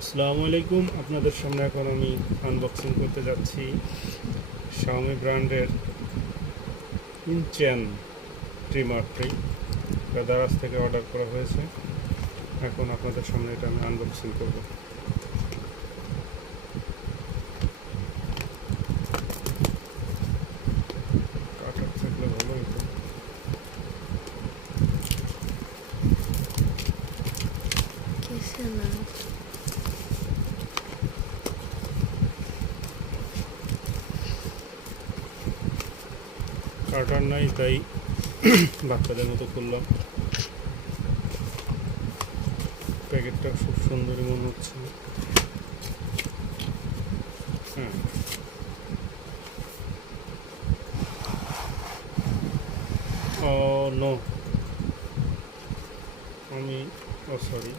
আসসালামু আলাইকুম। আপনাদের সামনে এখন আমি আনবক্সিং করতে যাচ্ছি শাওমি ব্র্যান্ডের ইনচেন ট্রিমারটি। এটা দারাজ থেকে অর্ডার করা হয়েছে। এখন আপনাদের সামনে এটা আমি আনবক্সিং করব। কাটার থাকলে ভালো হতো। কাটার নাই, তাই বাচ্চাদের মতো করলাম। প্যাকেটটা খুব সুন্দরই মনে হচ্ছে। হ্যাঁ, ও নো, আমি সরি,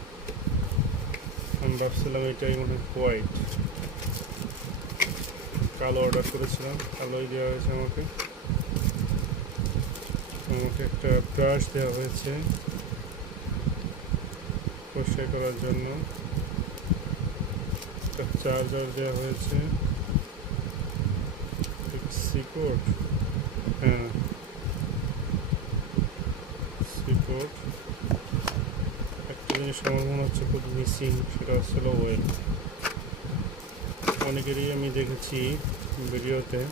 আমি ভাবছিলাম এটাই মনে হয় হোয়াইট। কালো অর্ডার করেছিলাম, কালোই দেওয়া হয়েছে আমাকে। একটা ব্রাশ দেওয়া হয়েছে পরিষ্কার করার জন্য, একটা চার্জার দেওয়া হয়েছে, সিপোর্ট, হ্যাঁ সিপোর্ট। একটা জিনিস আমার মনে হচ্ছে খুব মিসিং, সেটা হচ্ছিল অয়েল। অনেকেরই আমি দেখেছি ভিডিওতে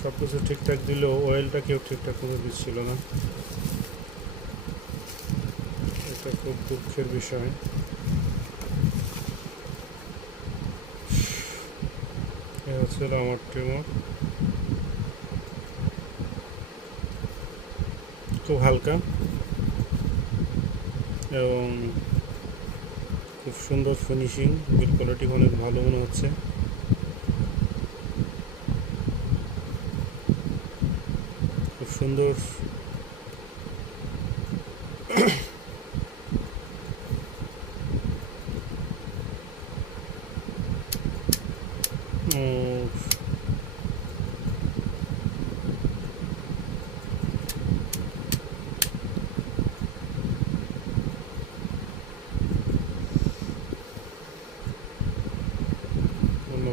সব কিছু ঠিকঠাক দিলেও অয়েলটা কেউ ঠিকঠাক করে দিচ্ছিল না। এটা খুব দুঃখের বিষয়। এ হচ্ছিল আমার ট্রিমার, খুব হালকা এবং খুব সুন্দর ফিনিশিং। বিল কোয়ালিটি অনেক ভালো মনে হচ্ছে। খুব সুন্দর